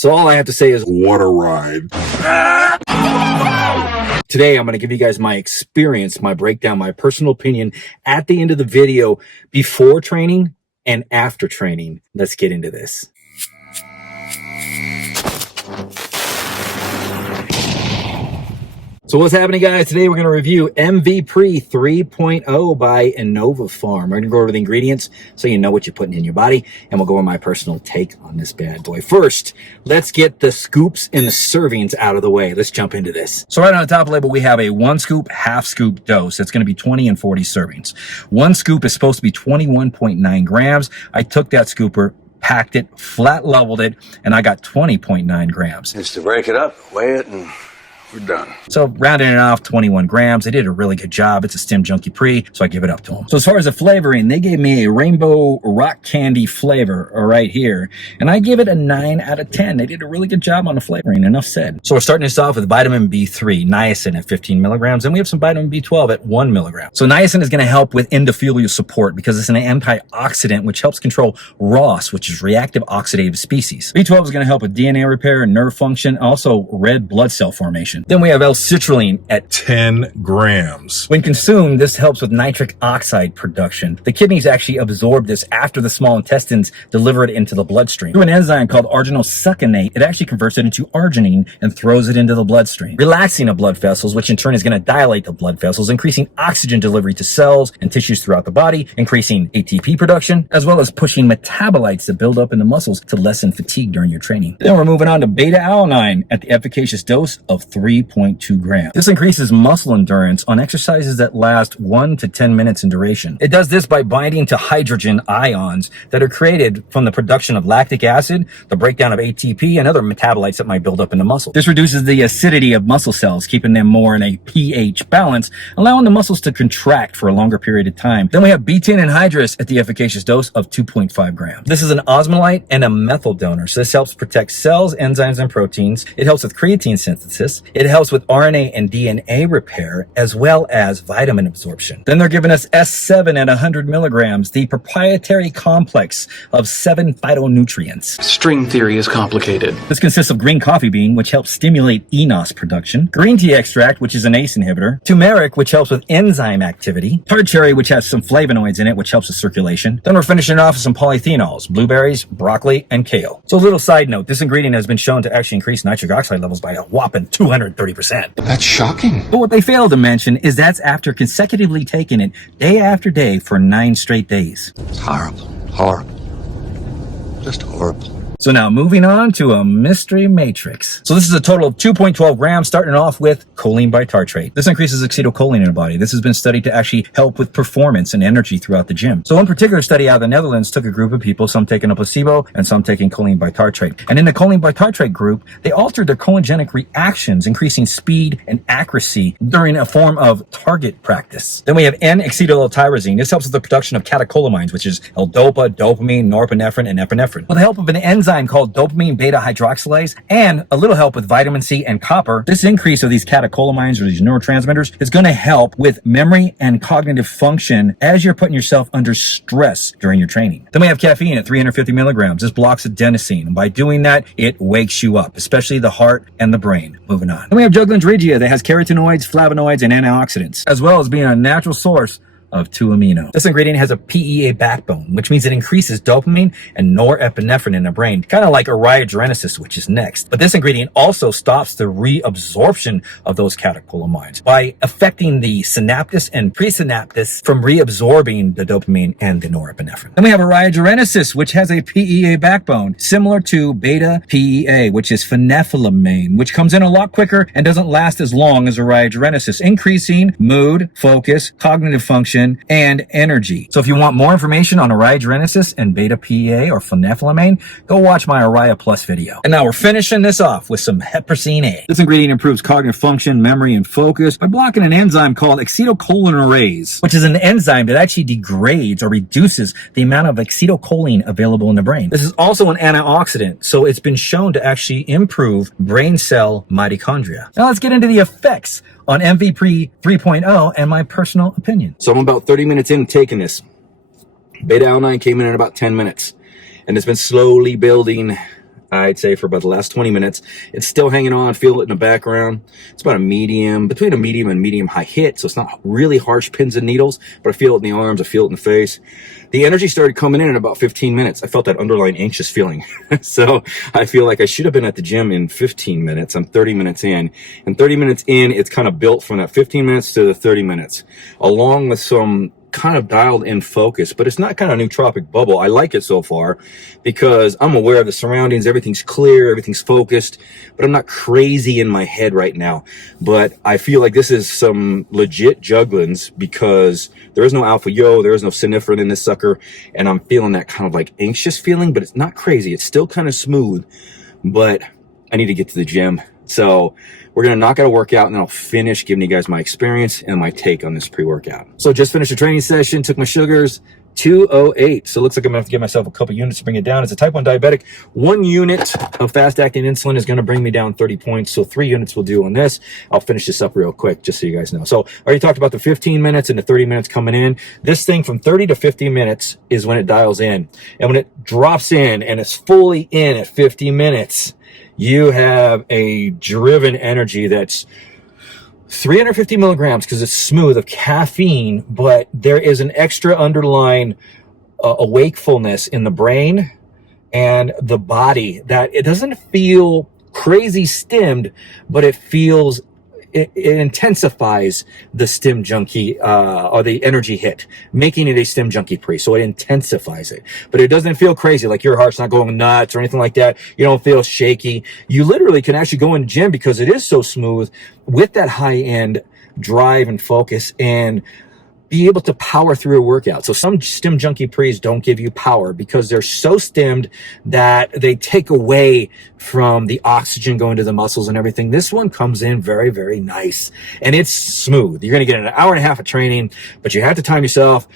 So all I have to say is, what a ride. Today, I'm going to give you guys my experience, my breakdown, my personal opinion at the end of the video before training and after training. Let's get into this. So what's happening, guys? Today we're going to review MVPRE 3.0 by Innovapharm. We're going to go over the ingredients so you know what you're putting in your body, and we'll go over my personal take on this bad boy. First, let's get the scoops and the servings out of the way. Let's jump into this. So right on the top label, we have a 1 scoop, half scoop dose. That's going to be 20 and 40 servings. 1 scoop is supposed to be 21.9 grams. I took that scooper, packed it, flat leveled it, and I got 20.9 grams. It's to break it up, weigh it, and we're done. So rounding it off, 21 grams. They did a really good job. It's a Stim-Junkie pre, so I give it up to them. So as far as the flavoring, they gave me a rainbow rock candy flavor right here, and I give it a 9 out of 10. They did a really good job on the flavoring, enough said. So we're starting this off with vitamin B3, niacin at 15 milligrams, and we have some vitamin B12 at 1 milligram. So niacin is going to help with endothelial support because it's an antioxidant which helps control ROS, which is reactive oxidative species. B12 is going to help with DNA repair and nerve function, also red blood cell formation. Then we have L-citrulline at 10 grams. When consumed, this helps with nitric oxide production. The kidneys actually absorb this after the small intestines deliver it into the bloodstream. Through an enzyme called arginosuccinate, it actually converts it into arginine and throws it into the bloodstream, relaxing the blood vessels, which in turn is going to dilate the blood vessels, increasing oxygen delivery to cells and tissues throughout the body, increasing ATP production, as well as pushing metabolites to build up in the muscles to lessen fatigue during your training. Then we're moving on to beta-alanine at the efficacious dose of 3.2 grams. This increases muscle endurance on exercises that last 1 to 10 minutes in duration. It does this by binding to hydrogen ions that are created from the production of lactic acid, the breakdown of ATP, and other metabolites that might build up in the muscle. This reduces the acidity of muscle cells, keeping them more in a pH balance, allowing the muscles to contract for a longer period of time. Then we have betaine and anhydrous at the efficacious dose of 2.5 grams. This is an osmolyte and a methyl donor, so this helps protect cells, enzymes, and proteins. It helps with creatine synthesis. It helps with RNA and DNA repair, as well as vitamin absorption. Then they're giving us S7 at 100 milligrams, the proprietary complex of 7 phytonutrients. String theory is complicated. This consists of green coffee bean, which helps stimulate enos production, green tea extract, which is an ACE inhibitor, turmeric, which helps with enzyme activity, tart cherry, which has some flavonoids in it, which helps with circulation. Then we're finishing off with some polyphenols, blueberries, broccoli, and kale. So a little side note, this ingredient has been shown to actually increase nitric oxide levels by a whopping 230%. That's shocking. But what they failed to mention is that's after consecutively taking it day after day for 9 straight days. It's horrible. Horrible. Just horrible. So now moving on to a mystery matrix. So this is a total of 2.12 grams, starting off with choline bitartrate. This increases acetylcholine in the body. This has been studied to actually help with performance and energy throughout the gym. So one particular study out of the Netherlands took a group of people, some taking a placebo and some taking choline bitartrate. And in the choline bitartrate group, they altered their cholinergic reactions, increasing speed and accuracy during a form of target practice. Then we have N-acetyl-L-tyrosine. This helps with the production of catecholamines, which is L-dopa, dopamine, norepinephrine, and epinephrine. With the help of an enzyme called dopamine beta hydroxylase and a little help with vitamin C and copper, this increase of these catecholamines or these neurotransmitters is going to help with memory and cognitive function as you're putting yourself under stress during your training. Then we have caffeine at 350 milligrams. This blocks adenosine, and by doing that, it wakes you up, especially the heart and the brain. Moving on. Then we have Juglans Regia that has carotenoids, flavonoids, and antioxidants, as well as being a natural source of 2-amino. This ingredient has a PEA backbone, which means it increases dopamine and norepinephrine in the brain, kind of like ariogenesis, which is next. But this ingredient also stops the reabsorption of those catecholamines by affecting the synaptus and presynaptus from reabsorbing the dopamine and the norepinephrine. Then we have ariogenesis, which has a PEA backbone, similar to beta PEA, which is phenethylamine, which comes in a lot quicker and doesn't last as long as ariogenesis, increasing mood, focus, cognitive function, and energy. So if you want more information on ariogenesis and beta PEA or phenethylamine, go watch my Aria Plus video. And now we're finishing this off with some heparin A. This ingredient improves cognitive function, memory, and focus by blocking an enzyme called acetylcholinesterase, which is an enzyme that actually degrades or reduces the amount of acetylcholine available in the brain. This is also an antioxidant, so it's been shown to actually improve brain cell mitochondria. Now let's get into the effects on MVPRE 3.0 and my personal opinion. So I'm about 30 minutes in taking this. Beta-alanine came in about 10 minutes, and it's been slowly building I'd say for about the last 20 minutes. It's still hanging on, feel it in the background. It's about a medium, between a medium and medium high hit. So it's not really harsh pins and needles, but I feel it in the arms, I feel it in the face. The energy started coming in about 15 minutes. I felt that underlying anxious feeling. So I feel like I should have been at the gym in 15 minutes. I'm 30 minutes in. And 30 minutes in, it's kind of built from that 15 minutes to the 30 minutes, along with some kind of dialed in focus, but it's not kind of nootropic bubble. I like it so far because I'm aware of the surroundings. Everything's clear, everything's focused, but I'm not crazy in my head right now. But I feel like this is some legit Juglans because there is no alpha yo, there is no synephrine in this sucker, and I'm feeling that kind of like anxious feeling, but it's not crazy. It's still kind of smooth, but I need to get to the gym. So we're going to knock out a workout, and then I'll finish giving you guys my experience and my take on this pre-workout. So just finished a training session, took my sugars, 208. So it looks like I'm going to have to give myself a couple units to bring it down. As a type 1 diabetic, 1 unit of fast-acting insulin is going to bring me down 30 points. So 3 units will do on this. I'll finish this up real quick just so you guys know. So I already talked about the 15 minutes and the 30 minutes coming in. This thing from 30 to 50 minutes is when it dials in. And when it drops in and it's fully in at 50 minutes, you have a driven energy that's 350 milligrams because it's smooth of caffeine, but there is an extra underlying awakefulness in the brain and the body that it doesn't feel crazy stimmed, but it feels it intensifies the Stim-Junkie or the energy hit, making it a Stim-Junkie pre. So it intensifies it, but it doesn't feel crazy, like your heart's not going nuts or anything like that. You don't feel shaky. You literally can actually go in the gym because it is so smooth with that high end drive and focus and be able to power through a workout. So some Stim-Junkie pre's don't give you power because they're so stimmed that they take away from the oxygen going to the muscles and everything. This one comes in very, very nice and it's smooth. You're going to get an hour and a half of training, but you have to time yourself.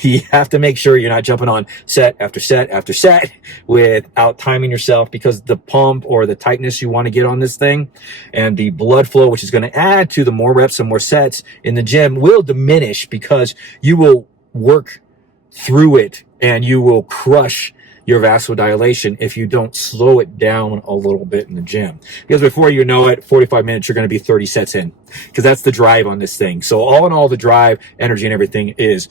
You have to make sure you're not jumping on set after set after set without timing yourself, because the pump or the tightness you want to get on this thing and the blood flow, which is going to add to the more reps and more sets in the gym, will diminish because you will work through it and you will crush your vasodilation if you don't slow it down a little bit in the gym. Because before you know it, 45 minutes, you're going to be 30 sets in, because that's the drive on this thing. So all in all, the drive, energy, and everything is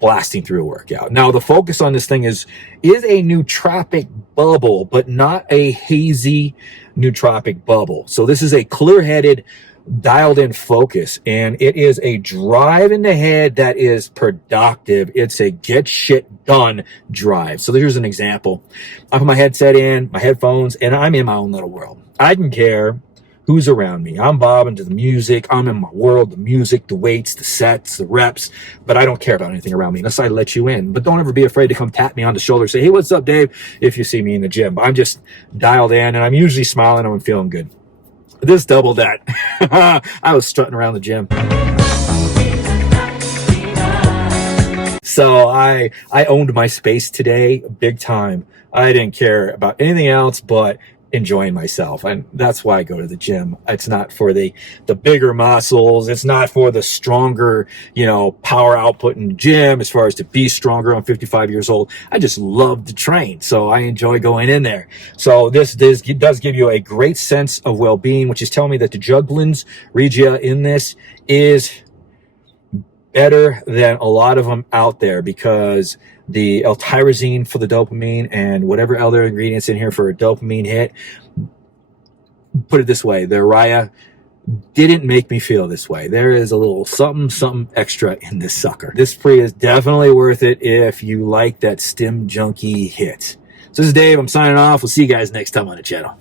blasting through a workout. Now, the focus on this thing is a nootropic bubble, but not a hazy nootropic bubble. So this is a clear-headed, dialed in focus, and it is a drive in the head that is productive. It's a get shit done drive. So here's an example. I put my headset in, my headphones, and I'm in my own little world. I don't care who's around me. I'm bobbing to the music. I'm in my world, the music, the weights, the sets, the reps, but I don't care about anything around me unless I let you in. But don't ever be afraid to come tap me on the shoulder, say, hey, what's up, Dave, if you see me in the gym. I'm just dialed in, and I'm usually smiling and I'm feeling good. This doubled that. I was strutting around the gym. So I owned my space today big time. I didn't care about anything else but enjoying myself, and that's why I go to the gym. It's not for the bigger muscles. It's not for the stronger, power output in the gym as far as to be stronger. I'm 55 years old. I just love to train, so I enjoy going in there. So this does give you a great sense of well-being, which is telling me that the Juglans Regia in this is better than a lot of them out there, because the L-tyrosine for the dopamine and whatever other ingredients in here for a dopamine hit, put it this way, the Raya didn't make me feel this way. There is a little something extra in this sucker. This pre is definitely worth it if you like that Stim-Junkie hit. So this is Dave. I'm signing off. We'll see you guys next time on the channel.